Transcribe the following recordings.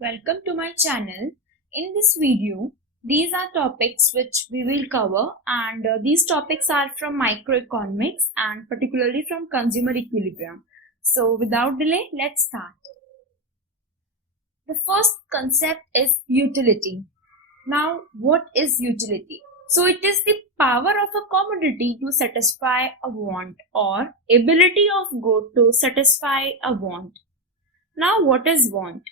Welcome to my channel. In this video, these are topics which we will cover, and these topics are from microeconomics and particularly from consumer equilibrium. So without delay, let's start. The first concept is utility. Now, what is utility? So it is the power of a commodity to satisfy a want or ability of good to satisfy a want. Now, what is want?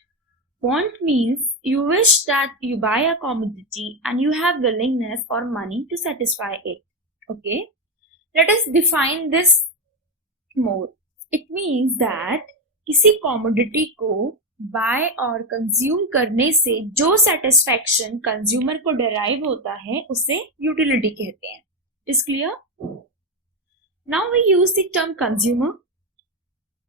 Want means you wish that you buy a commodity and you have willingness or money to satisfy it. Okay, let us define this more. It means that किसी commodity को buy और consume करने से जो satisfaction consumer को derive होता है उसे utility कहते हैं. Is clear? Now we use the term consumer.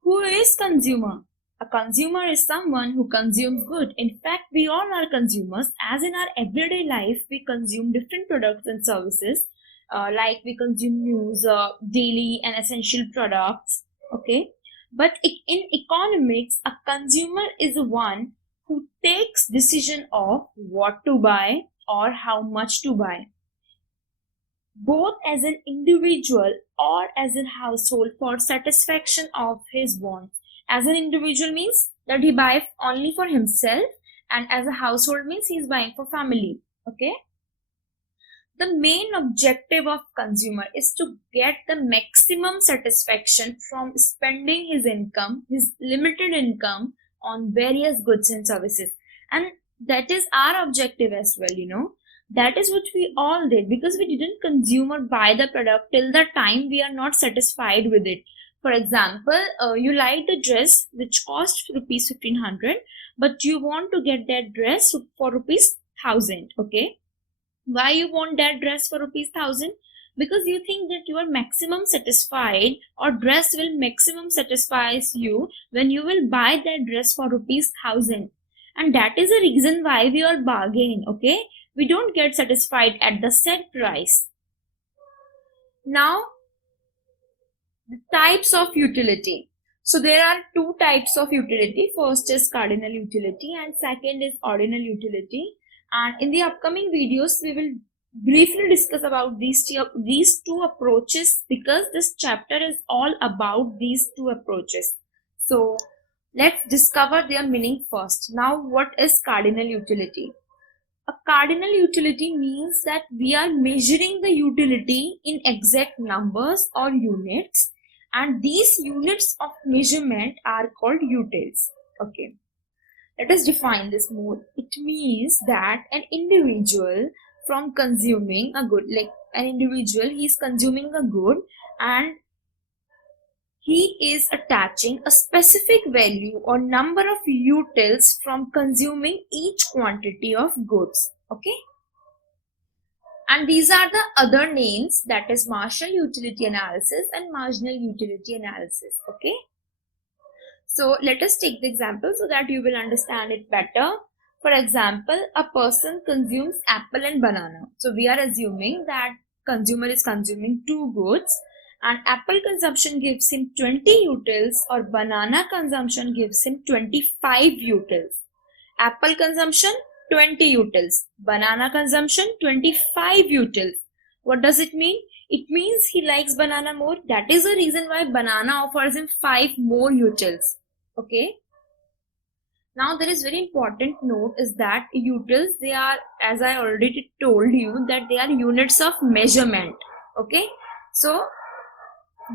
Who is consumer? A consumer is someone who consumes good. In fact, we all are consumers. As in our everyday life, we consume different products and services. Like we consume news, daily and essential products. Okay. But in economics, a consumer is the one who takes decision of what to buy or how much to buy, both as an individual or as a household for satisfaction of his wants. As an individual means that he buys only for himself, and as a household means he is buying for family. Okay. The main objective of consumer is to get the maximum satisfaction from spending his income, his limited income, on various goods and services. And that is our objective as well. That is what we all did, because we didn't consume or buy the product till the time we are not satisfied with it. For example, you like the dress which cost rupees 1500, but you want to get that dress for rupees 1000. Okay, why you want that dress for rupees 1000? Because you think that you are maximum satisfied, or dress will maximum satisfies you when you will buy that dress for rupees 1000, and that is the reason why we are bargaining. Okay, we don't get satisfied at the set price. Now, the types of utility. So there are two types of utility. First is cardinal utility and second is ordinal utility. And in the upcoming videos, we will briefly discuss about these two approaches, because this chapter is all about these two approaches. So let's discover their meaning first. Now, what is cardinal utility? A cardinal utility means that we are measuring the utility in exact numbers or units, and these units of measurement are called utils. Okay, let us define this more. It means that an individual from consuming a good, like an individual, he is consuming a good and he is attaching a specific value or number of utils from consuming each quantity of goods. Okay, and these are the other names, that is marginal utility analysis and marginal utility analysis. Okay, so let us take the example so that you will understand it better. For example, a person consumes apple and banana. So we are assuming that consumer is consuming two goods, and apple consumption gives him 20 utils or banana consumption gives him 25 utils. Apple consumption 20 utils, banana consumption 25 utils. What does it mean? It means he likes banana more. That is the reason why banana offers him 5 more utils. Okay. Now there is very important note is that utils, they are, as I already told you, that they are units of measurement. Okay, so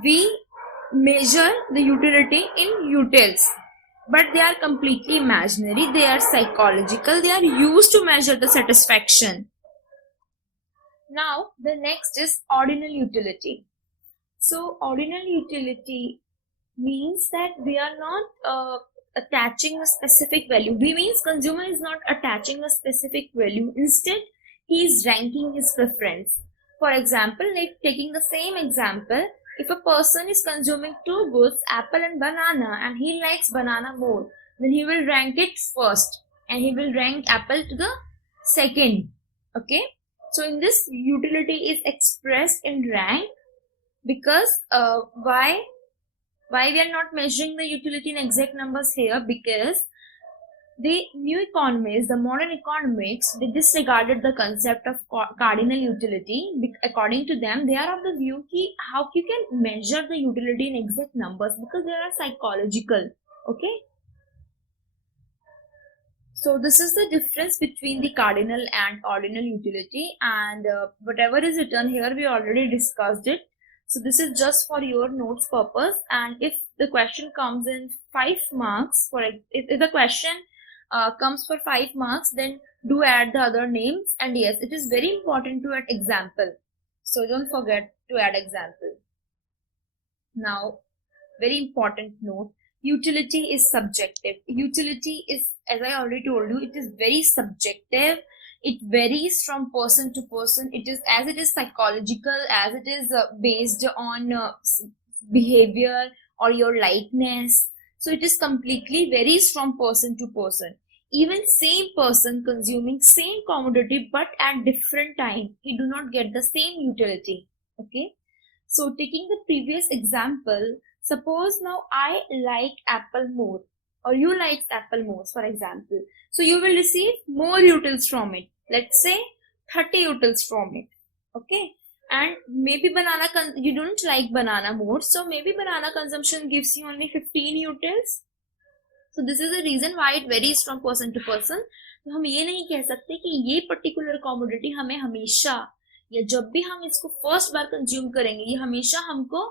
we measure the utility in utils, but they are completely imaginary, they are psychological, they are used to measure the satisfaction. Now the next is ordinal utility. So ordinal utility means that we are not attaching a specific value. We means consumer is not attaching a specific value. Instead, he is ranking his preference. For example, like taking the same example, if a person is consuming two goods, apple and banana, and he likes banana more, then he will rank it first and he will rank apple to the second. Okay, so in this, utility is expressed in rank, because why we are not measuring the utility in exact numbers here? Because The new economists, the modern economics, they disregarded the concept of cardinal utility. According to them, they are of the view that how you can measure the utility in exact numbers because they are psychological. Okay. So this is the difference between the cardinal and ordinal utility, and whatever is written here, we already discussed it. So this is just for your notes purpose. And if the question comes in 5 marks, if the question comes for 5 marks, then do add the other names. And yes, it is very important to add example. So don't forget to add example. Now, very important note, utility is subjective. Utility is, as I already told you, it is very subjective. It varies from person to person. It is as it is psychological, as it is based on behavior or your likeness. So it is completely varies from person to person. Even same person consuming same commodity but at different time, he do not get the same utility. Okay. So taking the previous example, suppose now I like apple more or you like apple more, for example. So you will receive more utils from it. Let's say 30 utils from it. Okay. And maybe you don't like banana more. So maybe banana consumption gives you only 15 utils. So this is the reason why it varies from person to person. तो हम ये नहीं कह सकते कि ये particular commodity हमें हमेशा या जब भी हम इसको फर्स्ट बार कंज्यूम करेंगे ये हमेशा हमको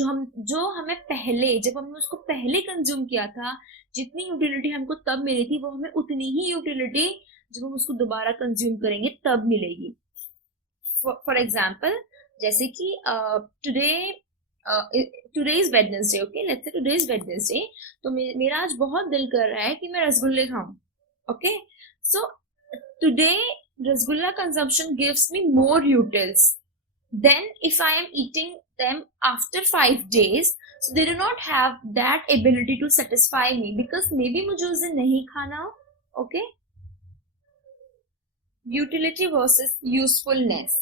जो हमें पहले जब हमने उसको पहले कंज्यूम किया था जितनी यूटिलिटी हमको तब मिली थी वो हमें उतनी ही यूटिलिटी जब हम उसको दोबारा कंज्यूम करेंगे तब मिलेगी. फॉर एग्जाम्पल जैसे कि today is Wednesday. Okay, let's say today is Wednesday. तो मेरा आज बहुत दिल कर रहा है कि मैं रसगुल्ले खाऊं. Okay, so today rasgulla consumption gives me more utils than if I am eating them after 5 days. So they do not have that ability to satisfy me because maybe मुझे उस दिन नहीं खाना हो. Okay, utility versus usefulness.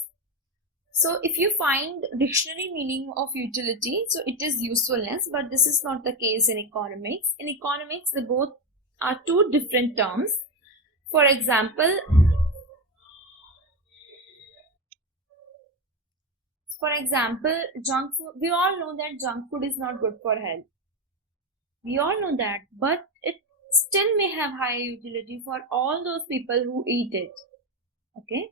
So if you find dictionary meaning of utility, so it is usefulness, but this is not the case in economics. In economics, they both are two different terms. For example, junk food. We all know that junk food is not good for health. We all know that, but it still may have high utility for all those people who eat it. Okay.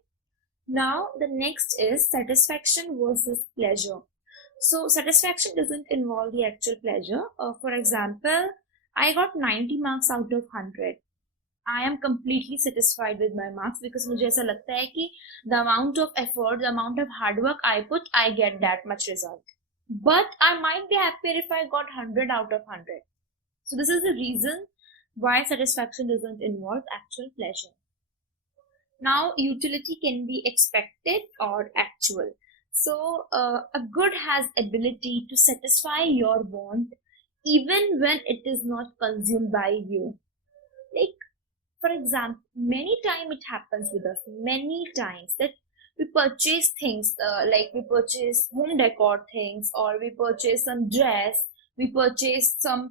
Now the next is satisfaction versus pleasure. So satisfaction doesn't involve the actual pleasure. For example, I got 90 marks out of 100. I am completely satisfied with my marks because मुझे ऐसा लगता है कि the amount of effort, the amount of hard work I put, I get that much result. But I might be happier if I got 100 out of 100. So this is the reason why satisfaction doesn't involve actual pleasure. Now utility can be expected or actual. So a good has ability to satisfy your want even when it is not consumed by you. Like, for example, many times it happens with us, many times that we purchase things like we purchase home decor things or we purchase some dress, we purchase some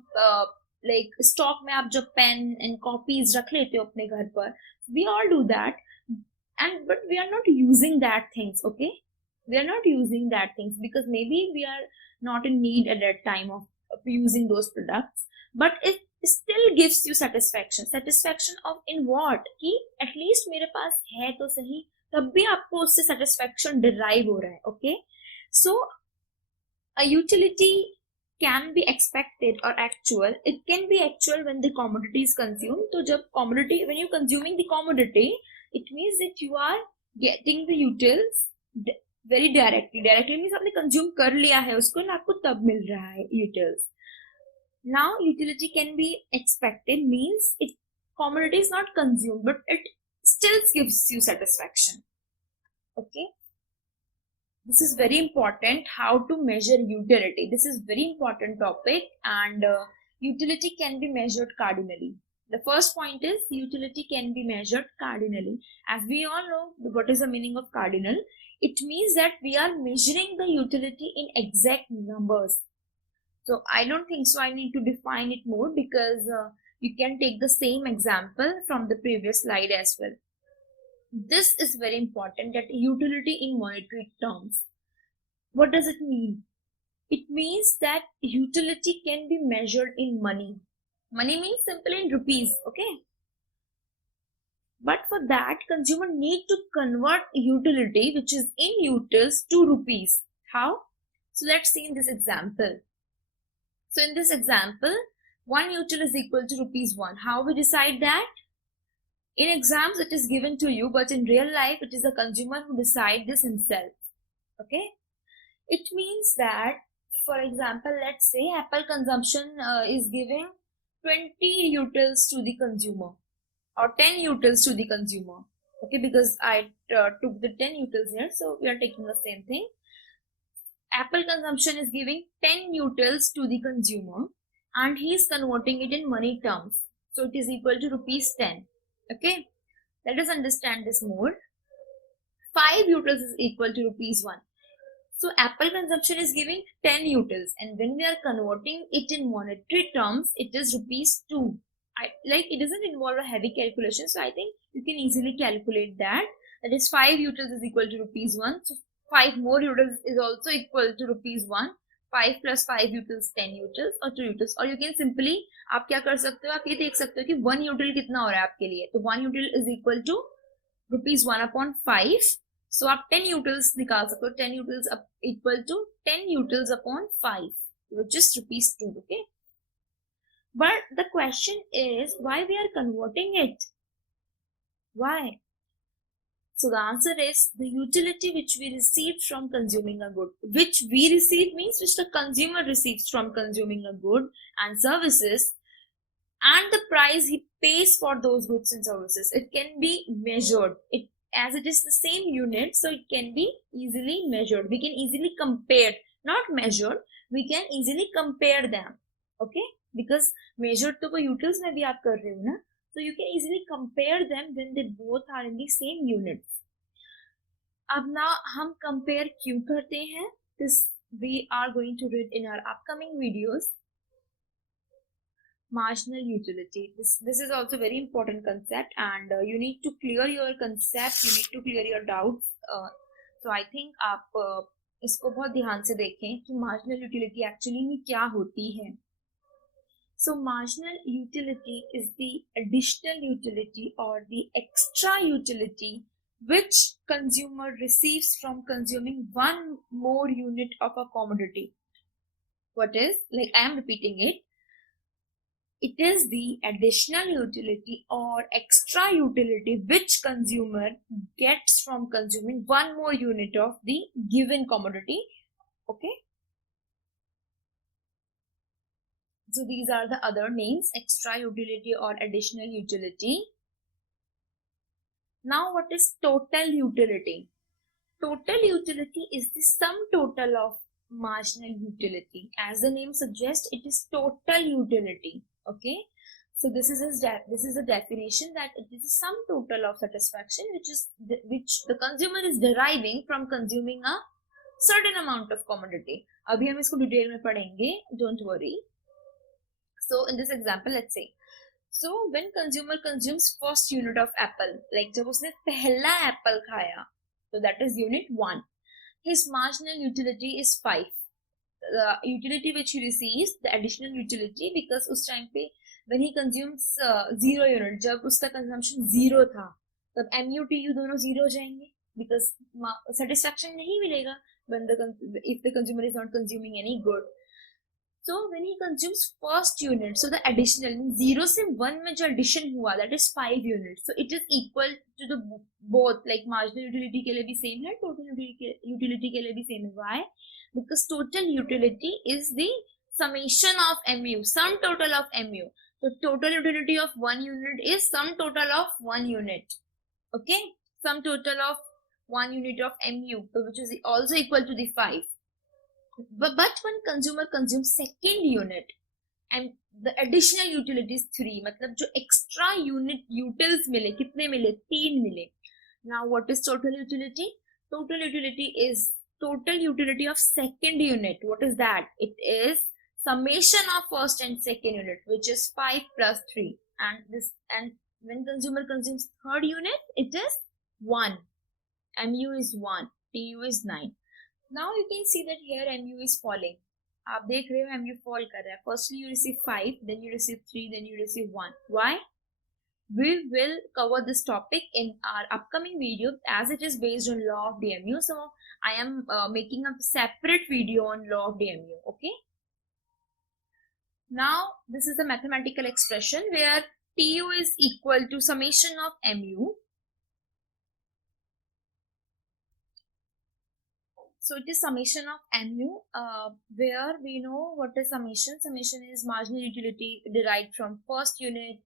like stock में आप जो pen and copies रख लेते हो अपने घर पर, we all do that, and but we are not using that things. Okay, we are not using that things because maybe we are not in need at that time of using those products, but it still gives you satisfaction of in what कि at least मेरे पास है तो सही, तब भी आपको उससे satisfaction derive हो रहा है. Okay, so a utility can be expected or actual. It can be actual when the commodity is consumed. तो जब commodity, when you're consuming the commodity, it means that you are getting the utils very directly. Directly means आपने consume कर लिया है उसको ना, आपको तब मिल रहा है utils. Now utility can be expected means it commodity is not consumed but it still gives you satisfaction. Okay, this is very important, how to measure utility. This is very important topic, and utility can be measured cardinally. The first point is utility can be measured cardinally. As we all know what is the meaning of cardinal, it means that we are measuring the utility in exact numbers. So I don't think so I need to define it more because You can take the same example from the previous slide as well. This is very important, that utility in monetary terms. What does it mean? It means that utility can be measured in money. Money means simply in rupees, okay? But for that, consumer need to convert utility, which is in utils, to rupees. How? So let's see in this example. So in this example, 1 util is equal to rupees 1. How we decide that? In exams, it is given to you, but in real life, it is the consumer who decides this himself. Okay? It means that, for example, let's say Apple consumption is giving 20 utils to the consumer or 10 utils to the consumer. Okay, because I took the 10 utils here, so we are taking the same thing. Apple consumption is giving 10 utils to the consumer and he is converting it in money terms. So it is equal to rupees 10. Okay, let us understand this more. 5 utils is equal to rupees 1. So Apple consumption is giving 10 utils, and when we are converting it in monetary terms, it is rupees 2. It doesn't involve a heavy calculation, so I think you can easily calculate that. That is 5 utils is equal to rupees 1. So 5 more utils is also equal to rupees 1. 5 plus 5 utils 10 utils or 2 utils. और you can simply आप क्या कर सकते हो, आप ये देख सकते हो कि 1 util कितना हो रहा है आपके लिए. तो 1 util is equal to rupees 1 upon 5. So आप 10 utils निकाल सकते हो. 10 utils equal to 10 utils upon 5, which is rupees 2. Okay. But the question is, why we are converting it? Why? So the answer is the utility which we received from consuming a good. Which we receive means which the consumer receives from consuming a good and services, and the price he pays for those goods and services. It can be measured. As it is the same unit, so it can be easily measured. We can easily compare, not measured, we can easily compare them. Okay, because measured to कोई utils में भी आप कर रहे हो ना, so you can easily compare them when they both are in the same units. अब ना हम compare क्यों करते हैं? This we are going to read in our upcoming videos. Marginal utility. This is also very important concept, and you need to clear your concept. You need to clear your doubts. So I think आप इसको बहुत ध्यान से देखें कि marginal utility actually में क्या होती है. So marginal utility is the additional utility or the extra utility which consumer receives from consuming one more unit of a commodity. What is, like I am repeating it, it is the additional utility or extra utility which consumer gets from consuming one more unit of the given commodity. Okay. So these are the other names, extra utility or additional utility. Now what is total utility? Total utility is the sum total of marginal utility. As the name suggests, it is total utility. Okay, so this is a definition that it is a sum total of satisfaction which the consumer is deriving from consuming a certain amount of commodity. अभी हम इसको detail में पढ़ेंगे, don't worry. So in this example, let's say, so when consumer consumes first unit of apple, like जब उसने पहला apple खाया, so that is unit 1, his marginal utility is 5. The utility which he receives, the additional utility, because उस time पे when he consumes 0 unit, जब उसका consumption 0 था, तब MU TU दोनों 0 हो जाएंगे, because satisfaction नहीं मिलेगा if the consumer is not consuming any good. So when he consumes first unit, so the additional 0 से 1 में जो addition हुआ, that is 5 units. So it is equal to the both, like marginal utility के लिए भी same है, total utility के लिए भी same है. Why? Because total utility is the summation of MU, sum total of MU. So total utility of 1 unit is sum total of 1 unit. Okay, sum total of 1 unit of MU, so which is also equal to the 5. But when consumer consumes second unit and the additional utility is 3, मतलब जो extra unit utils मिले, कितने मिले? 3 मिले. Now what is total utility? Total utility is total utility of second unit. What is that? It is summation of first and second unit, which is 5 plus 3, and when consumer consumes third unit, it is 1. mu is 1, tu is 9. Now you can see that here mu is falling. आप देख रहे हो mu fall कर रहा है. Firstly you receive 5, then you receive 3, then you receive 1. Why? We will cover this topic in our upcoming video, as it is based on law of DMU. So I am making a separate video on law of DMU. Okay. Now this is the mathematical expression where tu is equal to summation of mu. So it is summation of mu, where we know what is summation. Summation is marginal utility derived from first unit,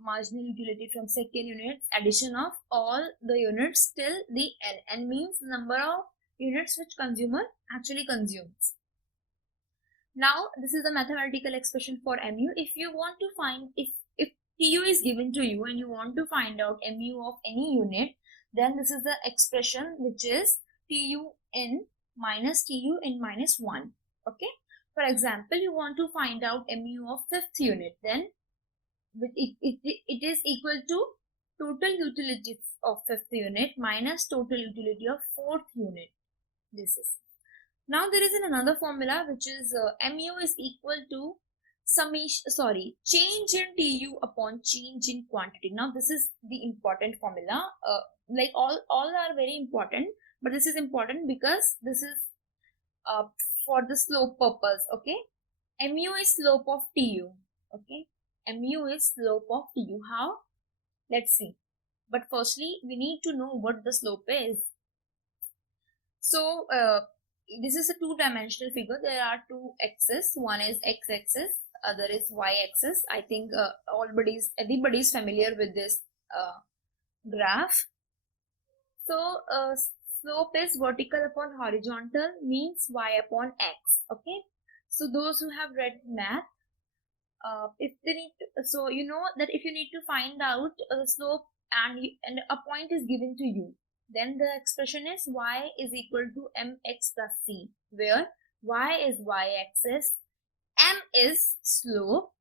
marginal utility from second unit, addition of all the units till the n. N means number of units which consumer actually consumes. Now this is the mathematical expression for mu. If you want to find, if tu is given to you and you want to find out mu of any unit, then this is the expression, which is tu in minus tu in minus 1. Okay. For example, you want to find out mu of fifth unit, then it is equal to total utility of fifth unit minus total utility of fourth unit. This is. Now there is another formula, which is mu is equal to summation, change in tu upon change in quantity. Now this is the important formula. Like all are very important, but this is important because this is for the slope purpose. Okay, mu is slope of tu. Okay, mu is slope of tu. How? Let's see. But firstly, we need to know what the slope is. So this is a two-dimensional figure. There are two axes. One is x-axis, other is y-axis. I think everybody is familiar with this graph. So slope is vertical upon horizontal, means y upon x. Okay. So those who have read math, if they need to, so you know that if you need to find out the slope and a point is given to you, then the expression is y is equal to mx plus c, where y is y-axis, m is slope,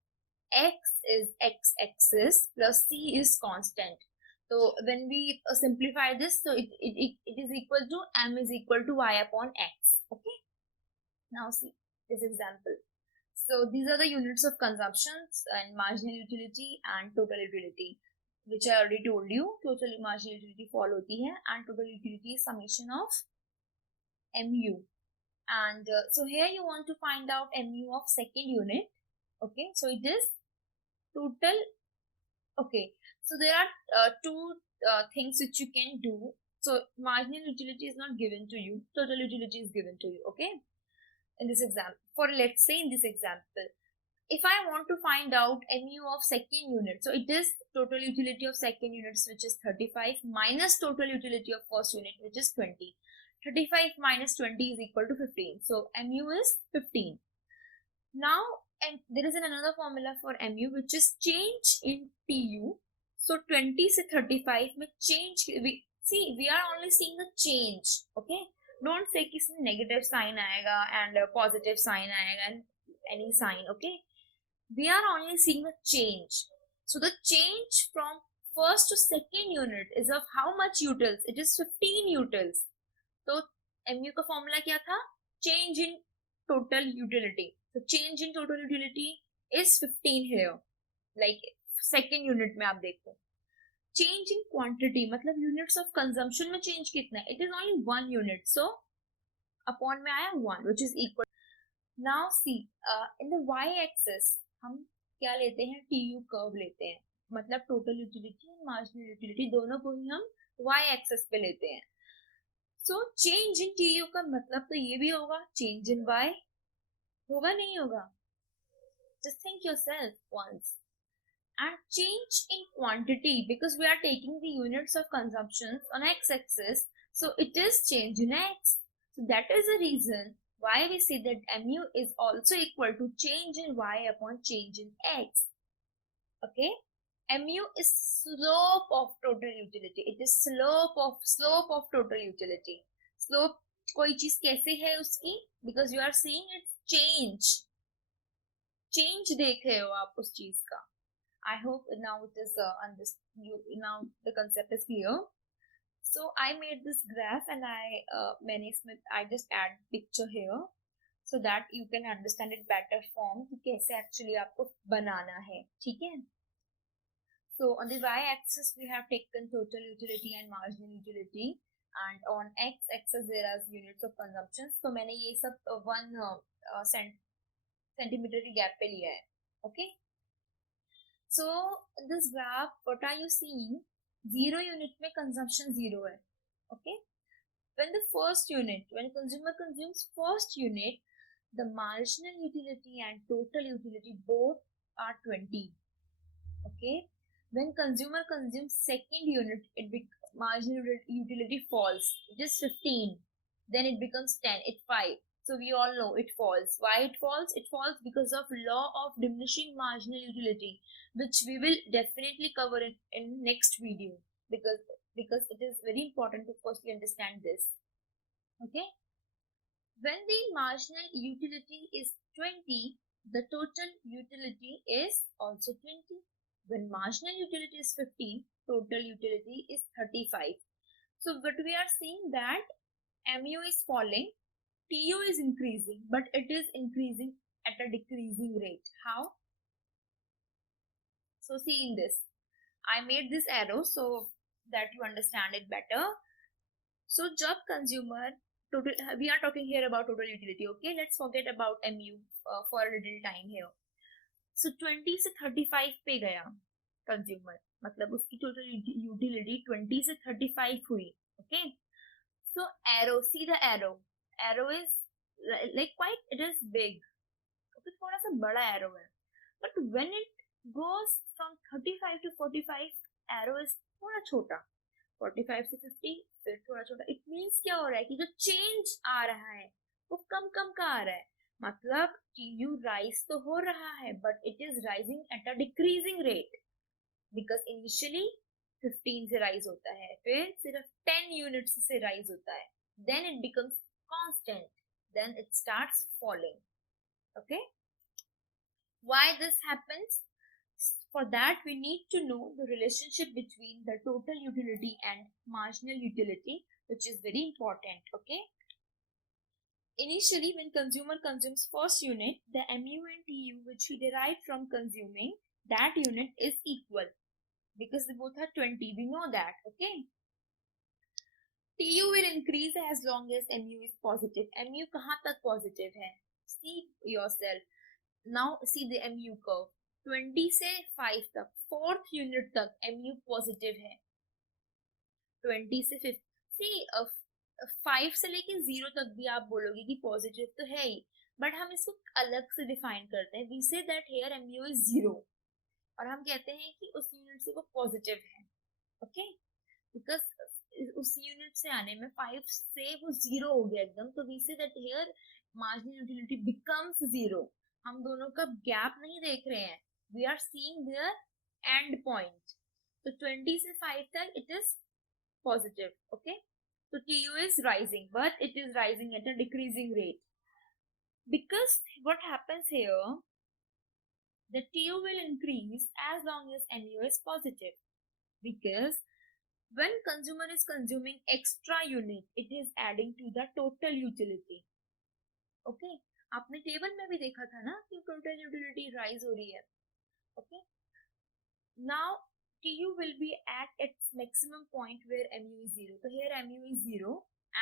x is x-axis, plus c is constant. So when we simplify this, so it is equal to m is equal to y upon x. Okay. Now see this example. So these are the units of consumptions and marginal utility and total utility, which I already told you. Total marginal utility fall hoti hai, and total utility is summation of mu. And so here you want to find out mu of second unit. Okay, so it is total. Okay, so there are two things which you can do. So marginal utility is not given to you, total utility is given to you. Okay, in this example, let's say in this example, if I want to find out mu of second unit, so it is total utility of second units, which is 35, minus total utility of first unit, which is 20. 35 minus 20 is equal to 15. So mu is 15. Now, and there is another formula for mu, which is change in tu. So 20 से 35 में change, we are only seeing the change. Okay, don't say कि इसमें negative sign आएगा and positive sign आएगा and any sign. Okay, we are only seeing the change. So the change from first to second unit is of how much utils? It is 15 utils. So mu का formula क्या था? Change in total utility. So change in total utility is 15 here. Like second unit में आप देखो. Change in quantity मतलब units of consumption में change कितना? It is only 1 unit. So upon में आया 1, which is equal. Now see, in the y-axis हम क्या लेते हैं? TU curve लेते हैं. मतलब total utility और marginal utility दोनों को ही हम y-axis पे लेते हैं. So change in TU का मतलब तो ये भी होगा change in y. होगा नहीं होगा? Just think yourself once. And change in quantity, because we are taking the units of consumption on x-axis, so it is change in x. So that is the reason why we say that mu is also equal to change in y upon change in x. Okay, mu is slope of total utility. It is slope of total utility. Slope कोई चीज कैसे है उसकी? Because you are seeing its change. Change देख रहे हो आप उस चीज का. I hope now it is now the concept is clear. So I made this graph and I just add picture here so that you can understand it better form कि कैसे actually आपको बनाना है. ठीक है. So on the y-axis we have taken total utility and marginal utility, and on x-axis there are units of consumption. So मैंने ये सब 1 centimeter की gap पे लिया है. Okay. So this graph, what are you seeing? 0 unit में consumption 0 है. Okay. When consumer consumes first unit, the marginal utility and total utility both are 20. Okay. When consumer consumes second unit, marginal utility falls. It is 15. Then it becomes 10. It's 5. So we all know it falls. Why it falls? It falls because of law of diminishing marginal utility, which we will definitely cover in next video, because it is very important to firstly understand this. Okay. When the marginal utility is 20, the total utility is also 20. When marginal utility is 15, total utility is 35. So what we are seeing that MU is falling, TU is increasing, but it is increasing at a decreasing rate. How? So see in this, I made this arrow so that you understand it better. So job consumer total, we are talking here about total utility. Okay, let's forget about MU for a little time here. So 20 से 35 पे गया consumer, मतलब उसकी total utility 20 से 35 हुई. Okay. So arrow, see the arrow is like quite, it is big. Okay, थोड़ा सा बड़ा arrow है. But when it goes from 35 to 45, arrow is थोड़ा छोटा. 45 से 50 फिर थोड़ा छोटा. It means क्या हो रहा है कि जो change आ रहा है वो कम कम का आ रहा है. मतलब TU rise तो हो रहा है, but it is rising at a decreasing rate, because initially 15 से rise होता है, फिर सिर्फ 10 units से rise होता है, then it becomes constant, then it starts falling. Okay. Why this happens? For that we need to know the relationship between the total utility and marginal utility, which is very important. Okay. Initially, when consumer consumes first unit, the MU and TU which he derived from consuming that unit is equal, because they both are 20. We know that. Okay. TU will increase as long as MU is positive. MU कहाँ तक positive है? See yourself. Now see the MU curve. 20 से 5 तक, 4th unit तक MU positive है. 20 से 5. See 5 से लेके 0 तक भी आप बोलोगे कि पॉजिटिव तो है ही, बट हम इसको अलग से डिफाइन करते हैं. We say that here MU is 0, और हम कहते हैं कि उस यूनिट से वो पॉजिटिव है. ओके. बिकॉज उस यूनिट से आने में 5 से वो 0 हो गया एकदम, तो we say that here marginal utility becomes 0. हम दोनों का गैप नहीं देख रहे हैं, we are seeing there and point. तो 20 से 5 तक it is positive. Okay. So TU is rising, but it is rising at a decreasing rate, because what happens here, the TU will increase as long as MU is positive, because when consumer is consuming extra unit, it is adding to the total utility. Okay. आपने table में भी देखा था ना कि total utility rise हो रही है. Okay. Now TU will be at its maximum point where MU is 0. So here MU is 0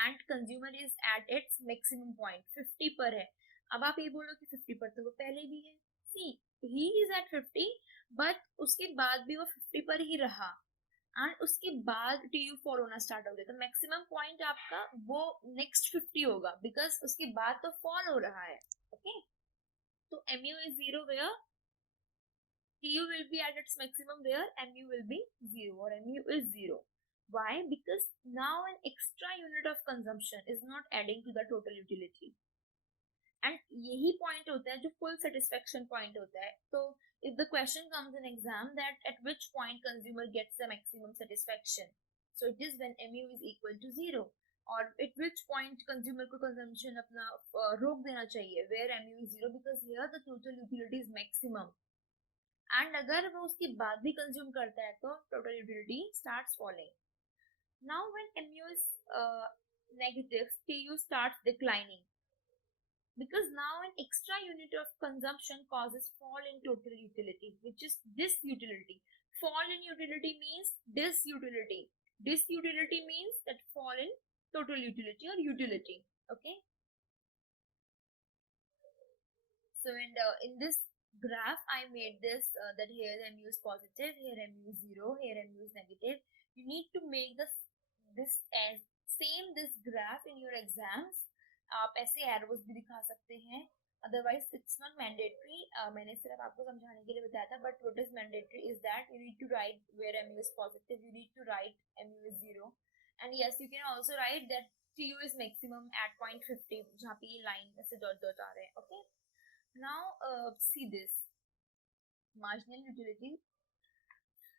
and consumer is at its maximum point 50 पर है. अब आप ये बोलो कि 50 पर तो वो पहले भी है. See, he is at 50, but उसके बाद भी वो 50 पर ही रहा, and उसके बाद TU fall होना स्टार्ट हो गया. तो maximum point आपका वो next 50 होगा, because उसके बाद तो fall हो रहा है. Okay. तो MU is 0 where TU will be at its maximum, where MU will be 0, or MU is 0. Why? Because now an extra unit of consumption is not adding to the total utility. And यही point होता है जो full satisfaction point होता है. So if the question comes in exam that at which point consumer gets the maximum satisfaction, so it is when MU is equal to 0. और at which point consumer को consumption अपना रोक देना चाहिए, where MU is zero, because here the total utility is maximum, and अगर वो उसके बाद भी consume करता है तो total utility starts falling. Now when MU is negative, TU starts declining, because now an extra unit of consumption causes fall in total utility, which is disutility. Fall in utility means disutility. Disutility means that fall in total utility or utility. Okay, so in this graph I made this that here MU is positive, here MU is zero, here MU is negative. You need to make this as same this graph in your exams. आप ऐसे arrows भी दिखा सकते हैं, otherwise it's not mandatory. मैंने सिर्फ आपको समझाने के लिए बताया था, but what is mandatory is that you need to write where MU is positive, you need to write MU is zero, and yes you can also write that TU is maximum at point 50, जहाँ पे ये line ऐसे dot dot आ रहे हैं. Okay, now see this marginal utility.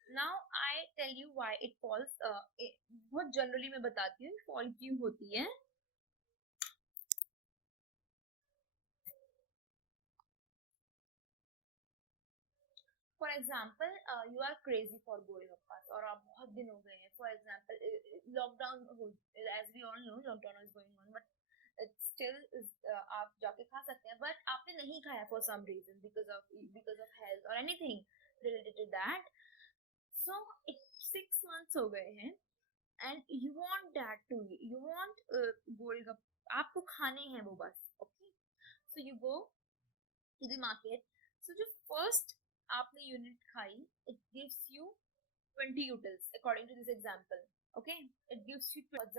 Now I tell you why it falls. बहुत generally मैं बताती हूँ फॉल क्यों होती है. For example you are crazy for golgappas और आप बहुत दिन हो गए हैं. For example lockdown, as we all know lockdown is going on, but still आप जाके खा सकते हैं, बट आपने नहीं खाया for some reason, because of health और anything related to that. So 6 months हो गए हैं and you want that to you want golgappa आपको खाने हैं वो बस. Okay, so you go to the market. So जो first आपने यूनिट खाई, it gives you 20 utils according to this example. Okay, it gives you बहुत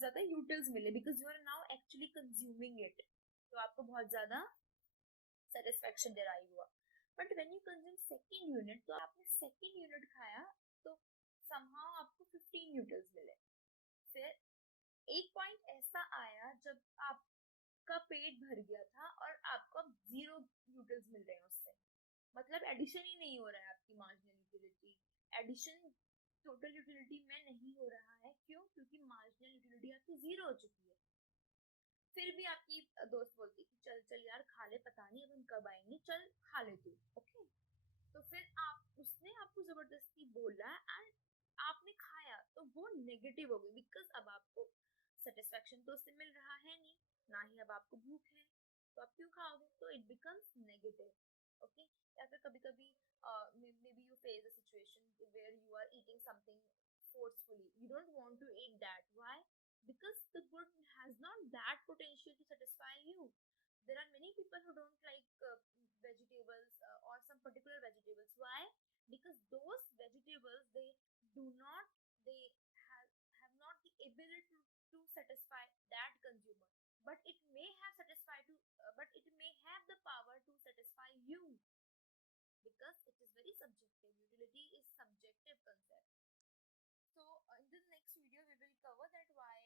ज्यादा utils मिले because you are now actually consuming it, तो आपको बहुत ज्यादा satisfaction derive हुआ. But when you consume second unit, तो आपने second unit खाया तो somehow आपको 15 utils मिले. फिर एक पॉइंट ऐसा आया जब आपका पेट भर गया था और आपको 0 यूटिल्स मिल रहे हैं उससे, मतलब एडिशन ही नहीं हो रहा है आपकी marginal utility. Addition total utility में नहीं हो रहा है. क्यों? क्योंकि मार्जिनल यूटिलिटी आपकी 0 हो चुकी है. फिर भी आपकी दोस्त बोलती कि चल चल यार खा ले, पता नहीं अब हम कब आएंगे, चल खा ले तू. ओके, तो फिर उसने आपको जबरदस्ती बोला एंड आपने खाया, तो वो नेगेटिव हो गई, बिकॉज अब आपको सेटिस्फेक्शन तो उससे मिल रहा है नहीं, ना ही अब आपको भूख है, तो आप क्यों खाओगे? तो इट बिकम्स नेगेटिव. ओके, या फिर कभी कभी maybe you face a situation where you are eating something forcefully, you don't want to eat that. Why? Because the food has not that potential to satisfy you. There are many people who don't like vegetables or some particular vegetables. Why? Because those vegetables do not they have not the ability to satisfy that consumer, but it may have satisfied to but it may have the power to satisfy you, because it is very subjective. Utility is subjective concept. So in the next video we will cover that why